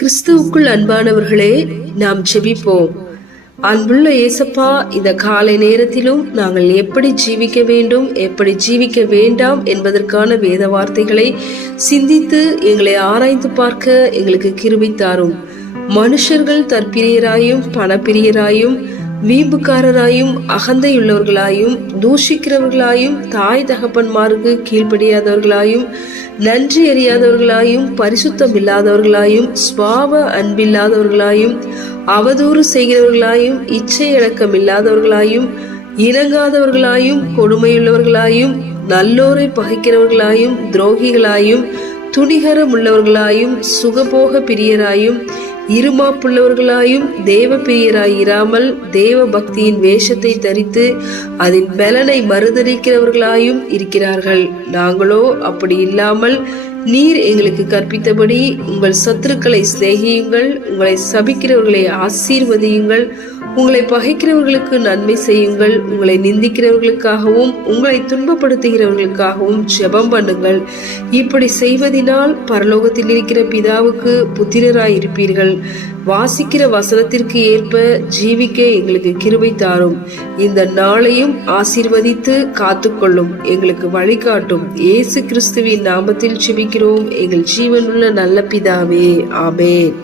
கிறிஸ்துவுக்குள் அன்பானவர்களே, நாம் ஜெபிப்போம். அன்புள்ள இயேசப்பா, இந்த காலை நேரத்திலும் நாங்கள் எப்படி ஜீவிக்க வேண்டும், எப்படி ஜீவிக்க வேண்டாம் என்பதற்கான வேத வார்த்தைகளை சிந்தித்து எங்களை ஆராய்ந்து பார்க்க எங்களுக்கு கிருபை தாரும். மனுஷர்கள் தற்பிரியராயும் பணப்பிரியராயும் வீம்புக்காரராயும் அகந்தையுள்ளவர்களாயும் தூஷிக்கிறவர்களாயும் தாய் தகப்பன்மாருக்கு கீழ்ப்படியாதவர்களாயும் நன்றி அறியாதவர்களாயும் பரிசுத்தம் இல்லாதவர்களாயும் சுபாவ அன்பில்லாதவர்களாயும் அவதூறு செய்கிறவர்களாயும் இச்சை அடக்கம் இல்லாதவர்களாயும் இணங்காதவர்களாயும் கொடுமையுள்ளவர்களாயும் நல்லோரை பகைக்கிறவர்களாயும் துரோகிகளாயும் துணிகரம் உள்ளவர்களாயும் சுகபோக பிரியராயும் இருமாப்புள்ளவர்களாயும் தேவ பிரியராயிராமல் தேவ பக்தியின் வேஷத்தை தரித்து அதன் பலனை மறுதலிக்கிறவர்களாயும் இருக்கிறார்கள். நாங்களோ அப்படி இல்லாமல் நீர் எங்களுக்கு கற்பித்தபடி உங்கள் சத்துருக்களை சிநேகியுங்கள், உங்களை சபிக்கிறவர்களை ஆசீர்வதியுங்கள், உங்களை பகைக்கிறவர்களுக்கு நன்மை செய்யுங்கள், உங்களை நிந்திக்கிறவர்களுக்காகவும் உங்களை துன்பப்படுத்துகிறவர்களுக்காகவும் ஜெபம் பண்ணுங்கள். இப்படி செய்வதினால் பரலோகத்தில் இருக்கிற பிதாவுக்கு புத்திரராய் இருப்பீர்கள். வாசிக்கிற வசனத்திற்கு ஏற்ப ஜீவிக்க எங்களுக்கு கிருபை தாரும். இந்த நாளையும் ஆசீர்வதித்து காத்துக்கொள்ளும், எங்களுக்கு வழிகாட்டும். இயேசு கிறிஸ்துவின் நாமத்தில் ஜெபிக்கிறோம் எங்கள் ஜீவனுள்ள நல்ல பிதாவே, ஆமென்.